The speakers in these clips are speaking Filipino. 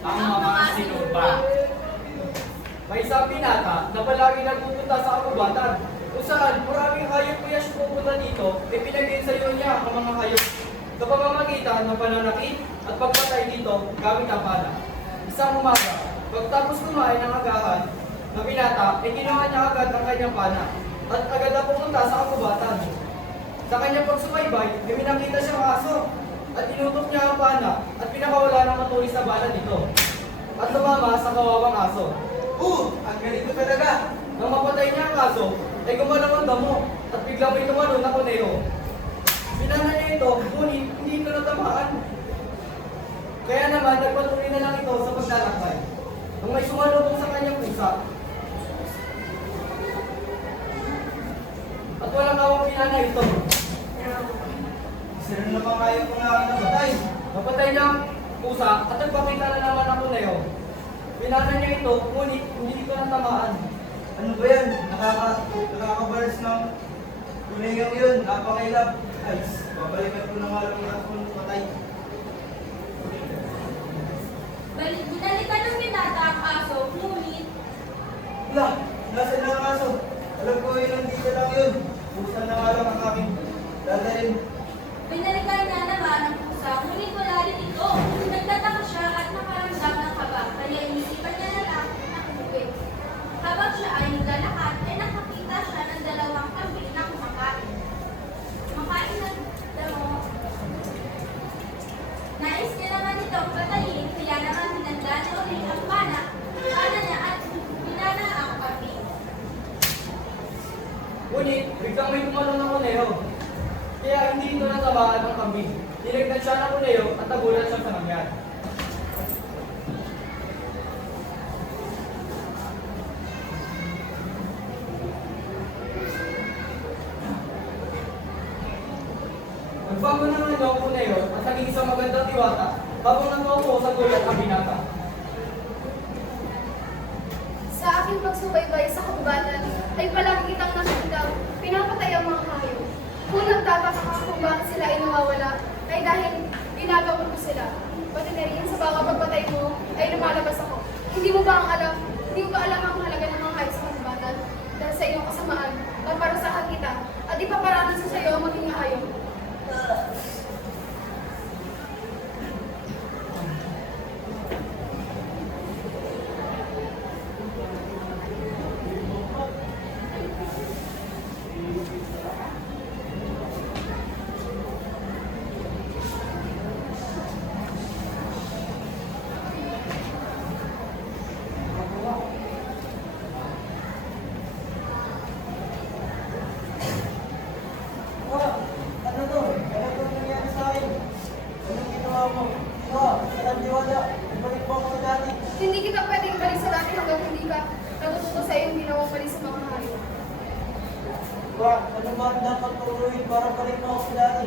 ang mga sinumpa. May isang binata na palagi nagpupunta sa kagubatan, kung saan maraming hayop kaya siya pupunta dito, ay pinag-ensayo niya ang mga hayop sa pamamagitan ng pananakit at pagpatay dito gamit ang pala. Isang umaga, pagtapos kumain ng agahan na binata, ay ginawa niya agad ang kanyang pana at agad na pumunta sa kagubatan. Sa kanyang pagsubaybay, ay pinakita siyang aso at inutok niya ang pana at pinakawala ng matulis na bala dito at tumama sa kawawang aso. Ang ganito talaga. Nang mapatay niya ang aso, ay gumalaw ang damo at biglang may tumalon na kuneho. Pinana niya ito, ngunit hindi ito natamaan. Kaya naman, nagpatuloy na lang ito sa paglalakbay. Nang may sumalubong sa kanyang pusa, at walang awang pinana ito. Sino na mga ayaw ko nga napatay? Napatay niya ang pusa at nagpakita na naman ang kuneho. Pinana niya ito, ngunit hindi ito natamaan. Ano ba yan? Nakakabalas ng kunayang yun. Napakailap. Ay, babalikan ko na nga lang na kung patay. Binalikan ng binata ang aso, ngunit Wala, nasan na ang aso? Alam ko yun, nandito lang yun. Buksan na nga lang ang aking dadalhin. binalikan niya naman ang pusa, ngunit wala rin ito. Nagtataka siya at nakaramdam ng kaba, kaya inisipan niya na lang na umuwi. Habang siya ay naglalakad, ay nakakita siya ng dalawang kambing na kumakain. Kumakain ng damo. Nais niya naman itong patayin, kaya naman hinanda niya ulit ang pana niya at binana ang kambing. Ngunit, biglang may tumalon ng kuneho. Kaya hindi ito natamaan ng kambing. Dinagnan siya ng kuneho at nagulat siya sa nangyari. Nagbago naman ito ang kuneho at naging isang magandang diwata habang natuwa sa gulat ang binata. Sa aking pagsubaybay sa kagubatan, ay palagi kitang nakikita, pinapatay ang mga hayop. Kung nagtataka ka kung bakit sila ay nawawala, ay dahil ginagawa ko sila. Pati na rin sa mga pagpatay mo, ay lumalabas ako. Hindi mo ba alam ang halaga ng mga hayop sa kagubatan? Dahil sa iyong kasamaan, paparusahan kita, at ipaparanas sa iyo ang maging hayop. Ano to? Ano to nangyari sa akin? Anong ginawa mo? Salam diwala. Ibalik mo ako sa dati. Hindi kita pwedeng balik sa dati hanggang hindi ka natututo sa iyong ginawang mali sa mga hayop. Ano ba ang dapat turuin para balik mo ako sa dati?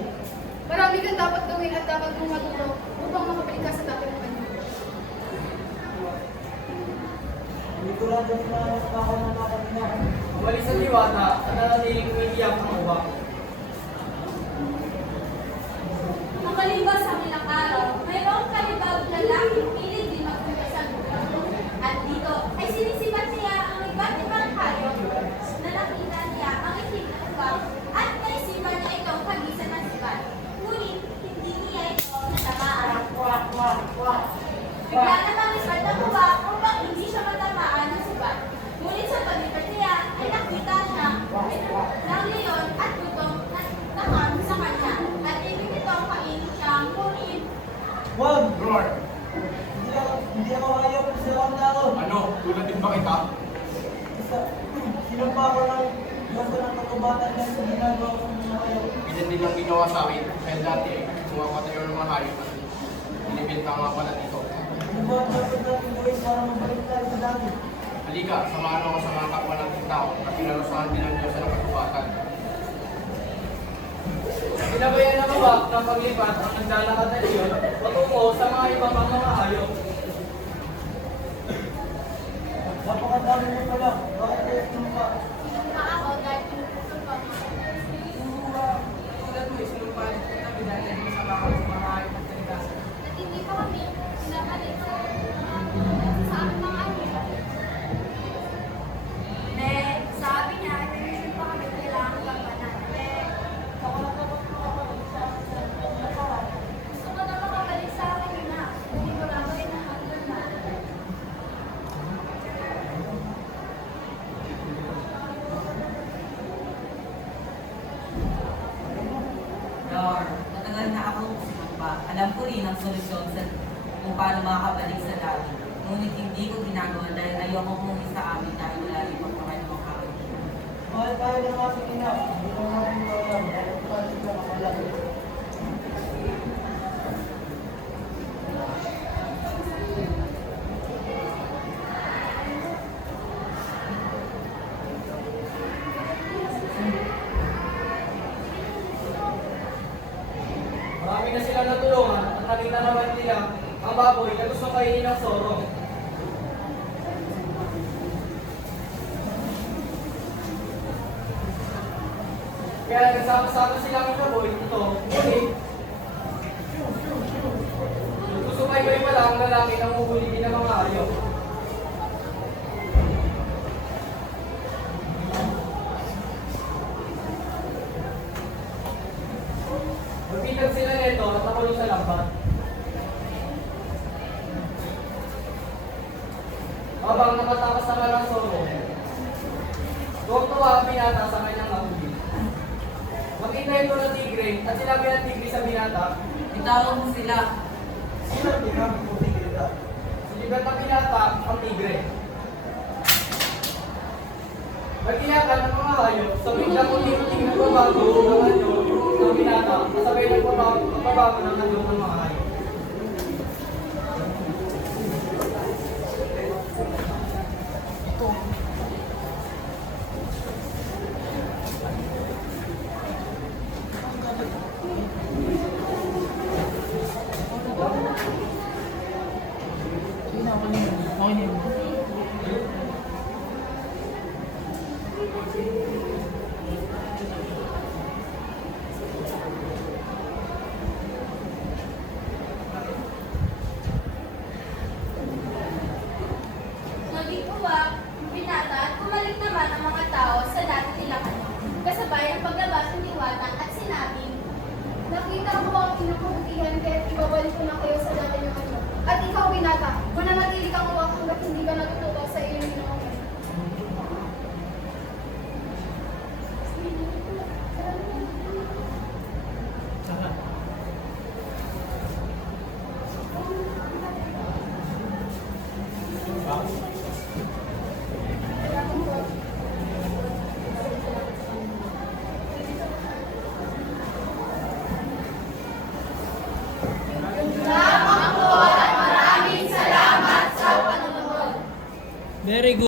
Marami kang dapat gawin at dapat mong matuto upang makabalik ka sa dati ng panyo. Hindi ko lang din na ako ng mga kanina. Umalis ang diwata at nanatiling umiiyak ang uwa. Makalipas ang ilang araw, mayroong kalibag lalaking pilit din magpunta sa lupa. At dito ay sinisipat niya ang iba't ibang hayop na nakita niya ang itim na uwang at naisipan niya itong kagisan ng sibat. Ngunit hindi niya ito natamaan. Bigla namang ispat ng uwang upang hindi siya matamaan ng sibat. Ngunit sa paglipat niya ay nakita siya ng leon at gutong na naman sa kanya. At ibig itong kainin siyang ngunit Wag! Lord, Hindi ako hayop. Sinakam na ako. ano? Tulad din ba kita? Basta, sinampa ako ng basta ng kagubatan na sa ginagawa ko ng mga hayop. Ganyan din ang ginawa sa akin. Kaya dati, sumama tayo ng mga hayop at binibenta nga pala dito. Ano ba ang dapat natin gawin para mabalik tayo sa dati? Halika, samahan ako sa mga kapwa nating tao na pinarusahan din ang Diyos sa nakatubatan. Pinabayan ng uwak ng paglipat ang naglalakad na iyon patungo sa mga ibang mga hayop. Napakadami mo pala. Bakit tayo sinumpa? sinumpa ako dahil pinupuso ko ang mga Tulad mo, isinumpalit ko namin dahil hindi sa mga hayop at kalikasan. at hindi pa kami sinakalit sa rin ang solusyon sa kung paano makakabalik sa dati. Ngunit hindi ko ginagawa dahil ayoko kong sa amin dahil wala rin pagkakalimang kami. Mahal tayo ng aking ina. Hindi ko natin ito alam. Dahil paano sila makalaki. Marami na silang natulungan at nakita naman nila ang baboy na gusto kainin ng soro. Kaya nagsama-sama silang baboy ito. Ngunit, susumaybay pala ang lalaki ng huhuligin ng mga hayop. Magpitag sila nito at nakulong sa lambat. Habang nakatakas naman ang soro, tuwang-tuwa ang binata sa kanyang nahuli. Makita ito ng tigre at sinabi ng tigre sa binata, Itawag mo sila. Sino ang pinakaputi kita? sinibat ng binata ang tigre. Nagtinakan ng mga hayop sa biglang unti-unting nagbabago ng anyo ng binata kasabay nagbabago ng anyo ng mga hayop. Naging uwak, binata at bumalik naman ang mga tao sa dati nilang ano. Kasabay ang paglabas ng diwata at sinabi, Nakita ko ang kinakabutihan kaya ibabalik ko na kayo sa dati ng ano. At ikaw, binata, mananatili kang uwak hanggat hindi ka natutuwa sa iyong ginawa. Very good.